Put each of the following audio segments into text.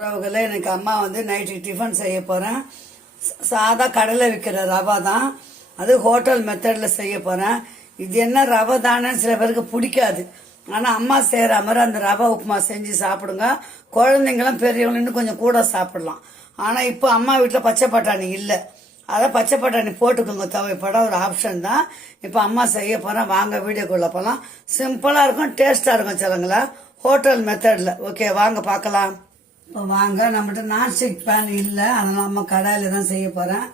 உறவுகளே எனக்கு அம்மா வந்து நைட்டு டிஃபன் செய்ய போகிறேன் சாதா கடையில் விற்கிற ரவா தான். அது ஹோட்டல் மெத்தடில் செய்ய போகிறேன் இது என்ன ரவை தானே சில பேருக்கு பிடிக்காது. ஆனால் அம்மா செய்கிற மாதிரி அந்த ரவை உப்புமா செஞ்சு சாப்பிடுங்க. குழந்தைங்களும் பெரியவங்களும் இன்னும் கொஞ்சம் கூட சாப்பிடலாம். ஆனால் இப்போ அம்மா வீட்டில் பச்சை பட்டாணி இல்லை. அதை பச்சை பட்டாணி போட்டுக்கோங்க. தேவைப்பட ஒரு ஆப்ஷன் தான். இப்போ அம்மா செய்ய போகிறேன் வாங்க வீடியோக்குள்ளே போகலாம் சிம்பிளாக இருக்கும் டேஸ்ட்டாக இருக்கும் சிலங்களா ஹோட்டல் மெத்தடில் ஓகே வாங்க பார்க்கலாம். இப்போ வாங்க நம்மகிட்ட நான்ஸ்டிக் பேன் இல்லை. அதனால் நம்ம கடாயில் தான் செய்ய போகிறேன்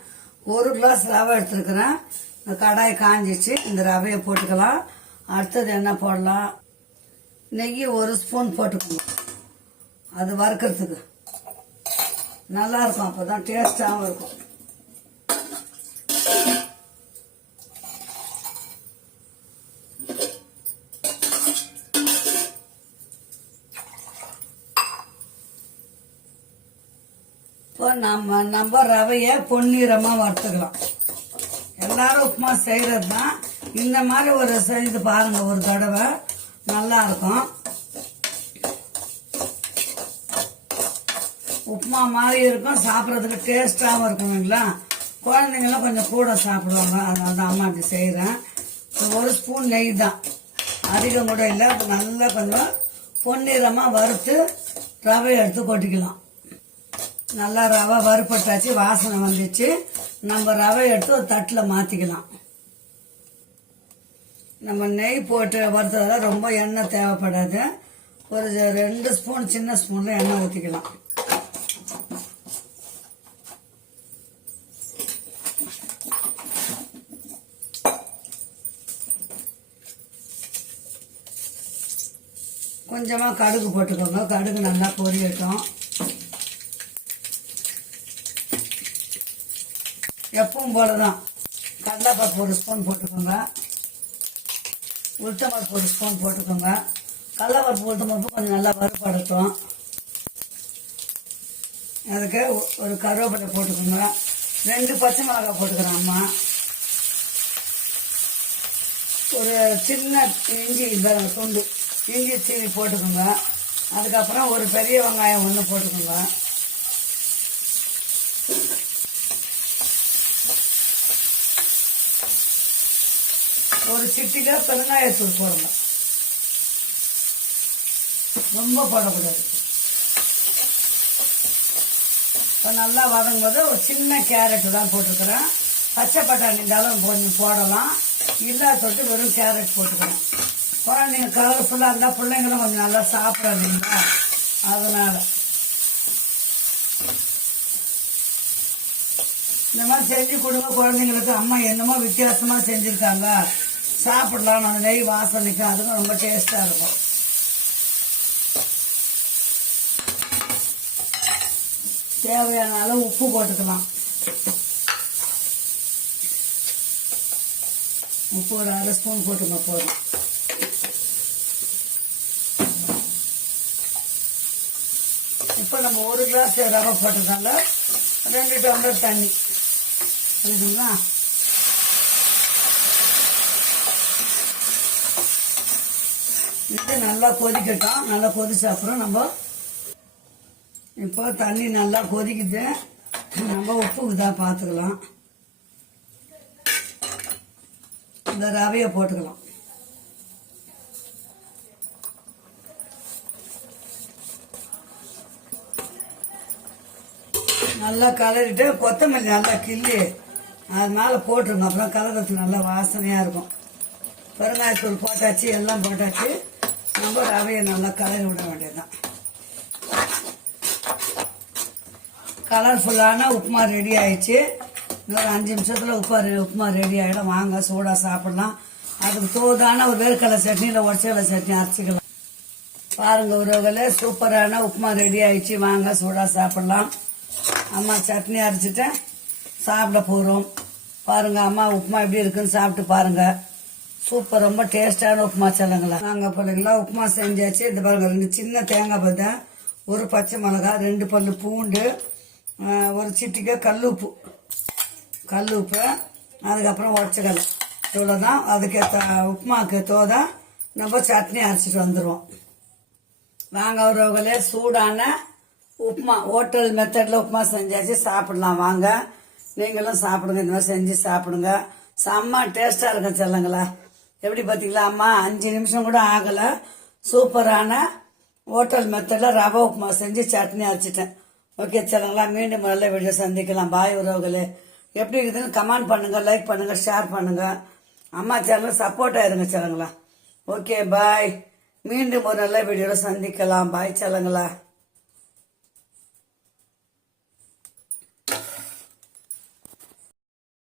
ஒரு கிளாஸ் ரவை எடுத்துருக்குறேன். இந்த கடாய் காஞ்சிச்சு. இந்த ரவையை போட்டுக்கலாம். அடுத்தது என்ன போடலாம்? நெய் ஒரு ஸ்பூன் போட்டுக்கணும் அது வறுக்கிறதுக்கு. நல்லா இருக்கும். அப்போ தான் டேஸ்ட்டாகவும் இருக்கும். இப்போ நம்ம நம்ம ரவையை பொன்னிறமாக வறுத்துக்கலாம். எல்லாரும் உப்புமா செய்கிறது தான் இந்த மாதிரி ஒரு செய்து பாருங்க ஒரு தடவை. நல்லாயிருக்கும். உப்புமா மாதிரி இருக்கும் சாப்பிட்றதுக்கு டேஸ்ட்டாகவும் இருக்குங்களா குழந்தைங்களாம் கொஞ்சம் கூட சாப்பிடுவாங்க அதனால தான் அம்மா இப்படி செய்கிறேன் ஒரு ஸ்பூன் நெய் தான். அதிகம் கூட இல்லை நல்லா கொஞ்சம் பொன்னிறமாக வறுத்து ரவை எடுத்து கொட்டிக்கலாம். நல்லா ரவை வறுப்பட்டாச்சு வாசனை வந்துச்சு. நம்ம ரவை எடுத்து ஒரு தட்டில் மாற்றிக்கலாம் நம்ம நெய் போட்டு வறுத்ததால் ரொம்ப எண்ணெய் தேவைப்படாது. ஒரு ரெண்டு ஸ்பூன் சின்ன ஸ்பூனில் எண்ணெய் ஊற்றிக்கலாம் கொஞ்சமாக கடுகு போட்டுக்கோங்க. கடுகு நல்லா பொரியட்டும். எப்பவும் போல தான் கடலைப்பருப்பு ஒரு ஸ்பூன் போட்டுக்கோங்க. உளுத்தம்பருப்பு ஒரு ஸ்பூன் போட்டுக்கோங்க. கடலைப்பருப்பு உளுத்தம்பருப்பு கொஞ்சம் நல்லா வறுப்படுத்தும் அதுக்கு ஒரு கருவேப்பிலை போட்டுக்கோங்க. ரெண்டு பச்சை மிளகாய் போட்டுக்கிறேன் அம்மா. ஒரு சின்ன இஞ்சி இந்த துண்டு இஞ்சி சீனி போட்டுக்கோங்க. அதுக்கப்புறம் ஒரு பெரிய வெங்காயம் ஒன்று போட்டுக்கோங்க. ஒரு சிட்டிக்கா பெருங்காயத்தூள் போடுங்க ரொம்ப போடக்கூடாது. இப்போ நல்லா வதங்கும்போது ஒரு சின்ன கேரட் தான் போட்டுக்கிறேன். பச்சை பட்டாணி இருந்தாலும் கொஞ்சம் போடலாம். இல்லாத தொட்டு வெறும் கேரட் போட்டுக்கிறேன். குழந்தைங்க கலர்ஃபுல்லாக இருந்தால் பிள்ளைங்களும் கொஞ்சம் நல்லா சாப்பிட்றது இல்லைங்களா அதனால் இந்த மாதிரி செஞ்சு கொடுங்க குழந்தைங்களுக்கு. அம்மா என்னமோ வித்தியாசமாக செஞ்சுருக்காங்க. சாப்பிடலாம் அந்த நெய் வாசனைக்கும் அதுவும் ரொம்ப டேஸ்ட்டாக இருக்கும். தேவையான அளவு உப்பு போட்டுக்கலாம். உப்பு ஒரு அரை ஸ்பூன் போட்டுங்க போதும். இப்போ நம்ம ஒரு கிளாஸ் ரவை போட்டதால ரெண்டு டம்ளர் தண்ணி. சரிங்களா இது நல்லா கொதிக்கட்டும். நல்லா கொதிச்ச அப்புறம் நம்ம இப்போ தண்ணி நல்லா கொதிக்குது. நம்ம உப்புக்கு தான் பார்த்துக்கலாம். இந்த ரவையை போட்டுக்கலாம். நல்லா கலரிட்டு கொத்தமல்லி நல்லா கிள்ளி அது மேலே போட்டுருங்க. அப்புறம் கலரத்துக்கு நல்லா வாசனையாக இருக்கும். பெருங்காயத்தூள் போட்டாச்சு எல்லாம் போட்டாச்சு. நம்ம ரவையை நல்லா கலரி விட வேண்டியதுதான். கலர்ஃபுல்லான உப்புமா ரெடி ஆயிடுச்சு. இன்னொரு அஞ்சு நிமிஷத்தில் உப்பா ரெ- உப்புமா ரெடி ஆகிடும் வாங்க சூடாக சாப்பிடலாம். அதுக்கு தோதான ஒரு வேர்க்கடலை சட்னி இல்லை உடச்சக்கடலை சட்னி அரைச்சிக்கலாம். பாருங்க உறவுகளே சூப்பரான உப்புமா ரெடி ஆயிடுச்சு. வாங்க சூடாக சாப்பிடலாம். அம்மா சட்னி அரைச்சிட்டேன். சாப்பிட போகிறோம் பாருங்க அம்மா உப்புமா எப்படி இருக்குன்னு சாப்பிட்டு பாருங்க. சூப்பர் ரொம்ப டேஸ்டான உப்புமா சொல்லுங்களா. நாங்கள் பிள்ளைங்களா உப்புமா செஞ்சாச்சு. இந்த பாருங்கள் ரெண்டு சின்ன தேங்காய் பத்தை ஒரு பச்சை மிளகாய் ரெண்டு பல் பூண்டு ஆஹ், ஒரு உப்பு கல்லுப்பு. கல்லுப்பு அதுக்கப்புறம் உடச்சக்கடலை இவ்வளோதான் அதுக்கு உப்புமாக்கு தோதா நம்ம சட்னி அரைச்சிட்டு வந்துடுவோம் வாங்க ஒருவங்களே சூடான உப்புமா. ஹோட்டல் மெத்தடில் உப்புமா செஞ்சாச்சு. சாப்பிடலாம். வாங்க. நீங்களும் சாப்பிடுங்க இந்த மாதிரி செஞ்சு சாப்பிடுங்க. செம்ம டேஸ்டா இருக்கும் செல்லங்களா. எப்படி பார்த்தீங்களா அம்மா? அஞ்சு நிமிஷம் கூட ஆகலை. சூப்பரான ஹோட்டல் மெத்தடில் ரவா உப்புமா செஞ்சு சட்னி அரைச்சிட்டேன். ஓகே செல்லங்களா மீண்டும் நல்ல வீடியோ சந்திக்கலாம். பாய் உறவுகளே. எப்படி இருக்குதுன்னு கமெண்ட் பண்ணுங்க லைக் பண்ணுங்க ஷேர் பண்ணுங்க. அம்மா சேனல் சப்போர்ட் ஆயிருங்க செல்லங்களா. ஓகே பாய் மீண்டும் ஒரு நல்ல வீடியோவில் சந்திக்கலாம். பாய் செல்லங்களா.